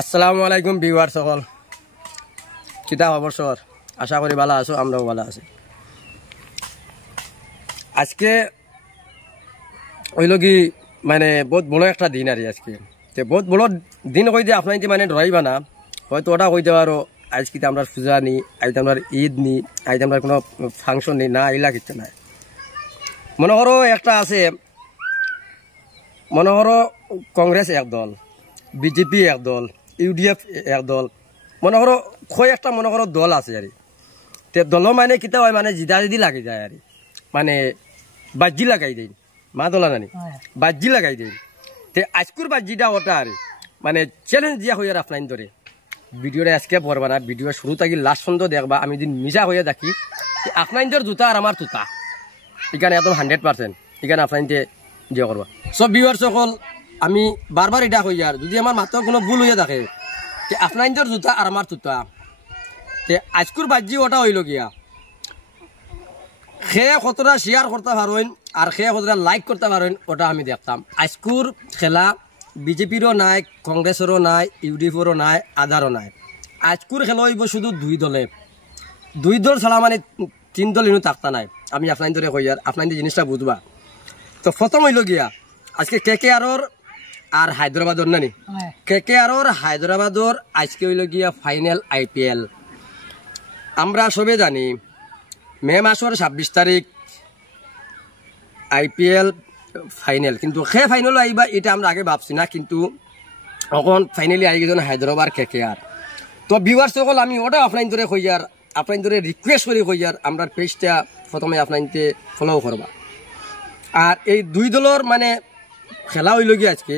আসসালামু আলাইকুম ভিউয়ার সকল, কিতা খবর সর? আশা করি ভালো আছো, আমরাও ভালো আছি। আজকে হইল কি মানে বহুত বড় একটা দিন আর আজকে বহুত বড় দিন কই যে আপনার মানে ডরাইবা না, হয়তো ওটা কইতে পারো আজকে আমরা পূজা নি, আজ আমরা ঈদ নি, আজ আমরা কোনো ফাংশন নি না, এলা কিছু নাই। মনে করো একটা আছে, মনে করো কংগ্রেস এক দল, বিজেপি এক দল, ইউডিএফ এক দল, মনে করো কয় একটা মনে করো দল আছে আর দল মানে কিতা হয় মানে জিদা জিদি লাগি যায় আর মানে বাজি লাগাই দেয় মা দলা নানি বাজি লাগাই দেয়। তে আজকুর বাজিটা ওটা আর মানে চ্যালেঞ্জ দিয়া হইয়ার আপনার ধরে ভিডিওটা আজকে পড়বা না, ভিডিও শুরু থাকি লাস্ট পর্যন্ত দেখবা। আমি যদি মিশা হইয়া দেখি আপনার জুতা আর আমার তুতা এখানে একদম 100%, এখানে আপনার দিয়ে করবা। সব ভিউয়ার সকল আমি বারবার এটা হই আর যদি আমার মাত্র কোনো ভুল হইয়া থাকে আপনার জুতা আর আমার তুতা তে আজকুর বাজি ওটা হইল গিয়া সে কতটা শেয়ার করতে পারেন আর সে কতটা লাইক করতে পারেন ওটা আমি দেখতাম। আজকুর খেলা বিজেপিরও নাই, কংগ্রেসেরও নাই, ইউডিএফেরও নাই, আদারও নাই। আজকুর খেলা হইব শুধু দুই দল ছাড়া মানে 3 দল ইনু থাকতা নাই। আমি আপনার ধরে কই আর আপনার জিনিসটা বুঝবা। তো প্রথম হইল গিয়া আজকে KKR আর হায়দ্রাবাদর নানি KKR হায়দ্রাবাদর আজকে হইল গিয়া ফাইনাল IPL। আমরা সবে জানি মে মাসের 26 তারিখ IPL ফাইনাল, কিন্তু সে ফাইনাল আইবা এটা আমরা আগে ভাবছি না, কিন্তু এখন ফাইনালি আই গেছেন হায়দ্রাবাদ KKR। তো ভিউয়ার্স সকল আমি ওটা আপনার ধরে কই আর আপনার ধরে রিকোয়েস্ট করি কই আর আমরা পেজটা প্রথমে আপনাকে ফলো করবা। আর এই দুই দলের মানে খেলা হইল গিয়ে আজকে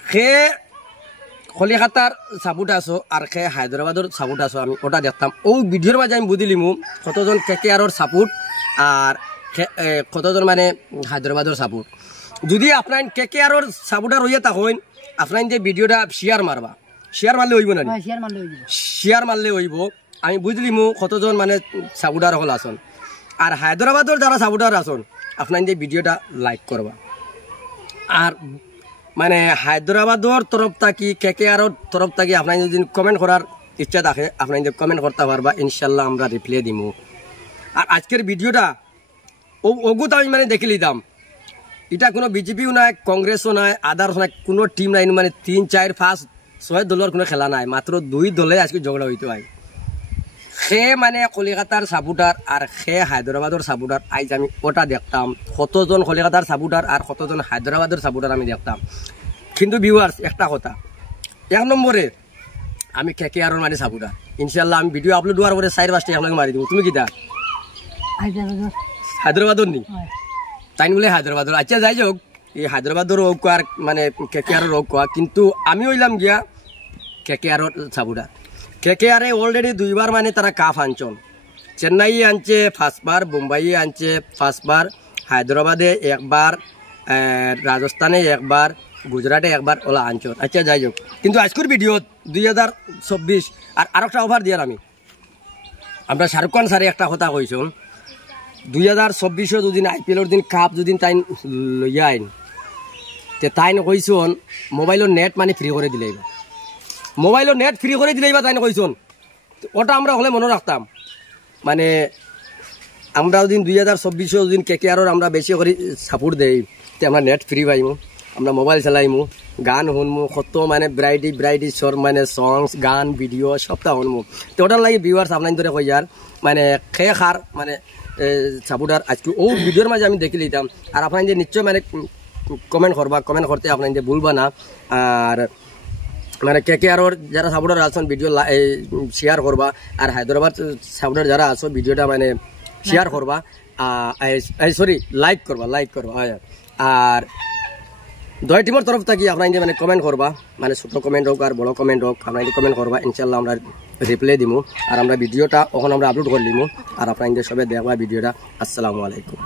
সে কলিকাতার সাপোর্ট আছো আর সে হায়দ্রাবাদের সাপোর্ট আছো, আমি ওটা দেখতাম। ও ভিডিওর মাঝে আমি বুঝিলিমু কতজন KKR সাপোর্ট আর কতজন মানে হায়দ্রাবাদের সাপোর্ট। যদি আপনার KKR সাপোর্টার হইয়া থাকেন আপনার যে ভিডিওটা শেয়ার মারবা, শেয়ার মারলে হইব না? শেয়ার মারলে হইব। আমি বুঝলিমু কতজন মানে সাপোর্টার হল আসন। আর হায়দ্রাবাদের যারা সাপোর্টার আসন আপনার যে ভিডিওটা লাইক করবা। আর মানে হায়দ্রাবাদর তরফ থাকি KKR তরফ থাকি আপনার যদি কমেন্ট করার ইচ্ছা থাকে আপনার যে কমেন্ট করতে পারবা, ইনশাল্লাহ আমরা রিপ্লাই দিব। আর আজকের ভিডিওটা ওগুত আমি মানে দেখে লিতাম এটা কোনো বিজেপিও নাই, কংগ্রেসও নাই, আদার্স নাই, কোনো টিম নাই, মানে 3, 4, 5, 6 দলের কোনো খেলা নাই, মাত্র 2 দলে আজকে ঝগড়া হইতে হয়। সে মানে কলিকাতার সাপোর্টার আর সে হায়দ্রাবাদের সাপোর্টার। আজ আমি ওটা দেখতাম কতজন কলিকাতার সাপোর্টার আর কতজন হায়দ্রাবাদের সাপোর্টার আমি দেখতাম। কিন্তু ভিউয়ার্স একটা কথা, 1 নম্বরে আমি KKR মানে সাপোর্টার। ইনশাল্লাহ আমি ভিডিও আপলোড হওয়ার পরে 4-5টা আপনাকে মারি দিব। তুমি কিতা হায়দ্রাবাদর নি তাই বলে হায়দ্রাবাদর? আচ্ছা যাই হোক, এই হায়দ্রাবাদর হোক আর মানে KKR হোক, কিন্তু আমি হইলাম গিয়া KKR সাপোর্টার। KKR অলরেডি 2 বার মানে তারা কাপ আনছন। চেন্নাই আনছে 1st বার, বোম্বাই আনছে 1st বার, হায়দ্রাবাদে 1 বার, রাজস্থানে 1 বার, গুজরাটে 1 বার ওলা আনছন। আচ্ছা যাই হোক, কিন্তু আজকের ভিডিও 2024 আর একটা ওভার দিয়ার আমরা শাহরুখ খান স্যারে একটা কথা কইছুন 2024 যদি IPL দিন কাপ যদি তাই লইয়া আইন তে তাই কইছুন মোবাইলের নেট মানে ফ্রি করে দিলেই, মোবাইলের নেট ফ্রি করে দিলেই বা তাই কইছুন। ওটা আমরা হলে মনে রাখতাম মানে আমরা যদি 2024 যদি KKR আমরা বেশি করে সাপোর্ট দেই তে আমরা নেট ফ্রি পাইমু, আমরা মোবাইল চালাইমু, গান শুনমু, কত মানে ভ্যারাইটি মানে সংস, গান, ভিডিও সবটা শুনমু। তো ওটার লাগে ভিউয়ার্স আপনার ধরে কই আর মানে খার মানে সাপোর্টার আজকে ও ভিডিওর মাঝে আমি দেখে লিতাম। আর আপনার যে নিশ্চয় মানে কমেন্ট করবা, কমেন্ট করতে আপনার যে ভুলবা না। আর মানে KKR যারা সাপোর্টার আছেন ভিডিও শেয়ার করবা, আর হায়দ্রাবাদ সাপোর্টার যারা আছো ভিডিওটা মানে শেয়ার করবা, সরি লাইক করবা। আর 2 টিমের তরফ থেকে আপনার যে মানে কমেন্ট করবা, মানে ছোট কমেন্ট হোক আর বড় কমেন্ট হোক আপনার কমেন্ট করবা, ইনশাল্লাহ আমরা রিপ্লাই দিব। আর আমরা ভিডিওটা ওখানে আমরা আপলোড করে দিব আর আপনার সবাই দেখবা ভিডিওটা। আসসালামু আলাইকুম।